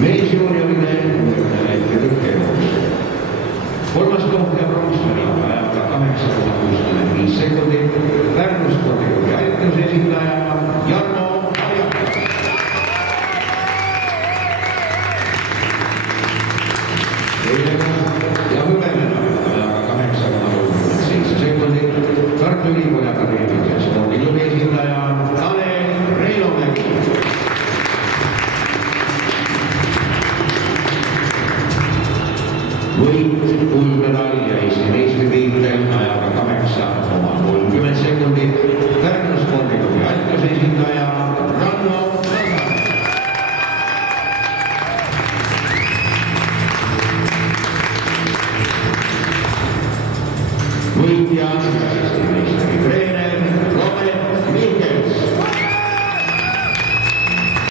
meesjooneline väike lükkejoon. Kolmas koht ja pronksmedal ajaga 8,65 sekundit. Pärnu spordiklubi aituse esindaja Jarmo Harjakas. Teine koht ja hõbemedal ajaga 8,37 sekundit. Tartu Ülikooli Akadeemilise spordiklubi esindaja Tanel Reilomägi. Võit, kuldmedal ja Eesti meistritiitel ajaga 8,30 sekundit. Pärnu spordiklubi aituse esindaja Ranno Lasar. Võitja